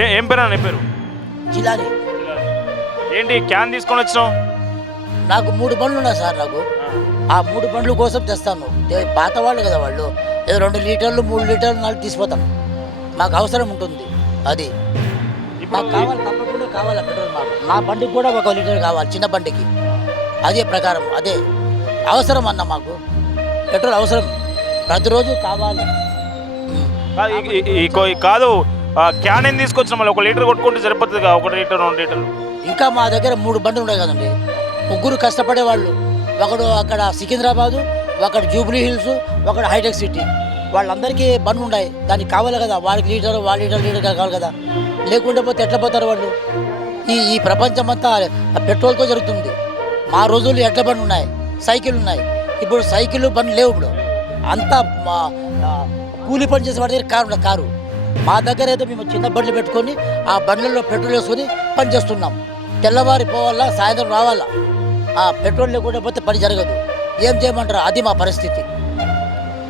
ఏం పేరు నీ పేరు? జిలాని. ఏంటి క్యాన్ తీసుకొని వచ్చినావు? నాకు 3 బండ్లు ఉన్నాయి సార్. నాకు ఆ 3 బండ్ల కోసం తెస్తాను. పాత వాళ్ళు కదా వాళ్ళు, ఏదో 2 లీటర్లు 3 లీటర్లు 4 తీసిపోతాం. మాకు అవసరం ఉంటుంది. అది మాకు కావాలి, తప్పకుండా కావాలి పెట్రోల్. మాకు నా బండికి కూడా 1 లీటర్ కావాలి, చిన్న బండికి. అదే ప్రకారం అదే అవసరం అన్న. మాకు పెట్రోల్ అవసరం, ప్రతిరోజు కావాలి. కాదు క్యాన్ ఏం తీసుకొచ్చినా మళ్ళీ 1 లీటర్ కొట్టుకుంటే సరిపోతుంది కదా, 1 లీటర్ 2 లీటర్లు. ఇంకా మా దగ్గర 3 బండ్లు ఉన్నాయి కదండి. 3 కష్టపడేవాళ్ళు, ఒకడు అక్కడ సికింద్రాబాదు, ఒకడు జూబ్లీ హిల్స్, ఒకడు హైటెక్ సిటీ. వాళ్ళందరికీ బండ్లు ఉన్నాయి. దానికి కావాలి కదా, వాడికి లీటర్ లీటర్ కావాలి కదా. లేకుంటే పోతే ఎట్లా పోతారు వాళ్ళు? ఈ ప్రపంచం అంతా పెట్రోల్తో జరుగుతుంది. మా రోజుల్లో ఎడ్ల బండ్లు ఉన్నాయి, సైకిల్ ఉన్నాయి. ఇప్పుడు సైకిల్ బండ్లు లేవు. ఇప్పుడు అంతా కూలి పని చేసే వాడి దగ్గర కారు ఉండదు. కారు మా దగ్గర అయితే మేము చిన్న బండ్లు పెట్టుకొని ఆ బండ్లలో పెట్రోల్ వేసుకొని పని చేస్తున్నాం. తెల్లవారి పోవాలా, సాయంత్రం రావాలా. పెట్రోల్ లేకుండా పోతే పని జరగదు. ఏం చేయమంటారు? అది మా పరిస్థితి.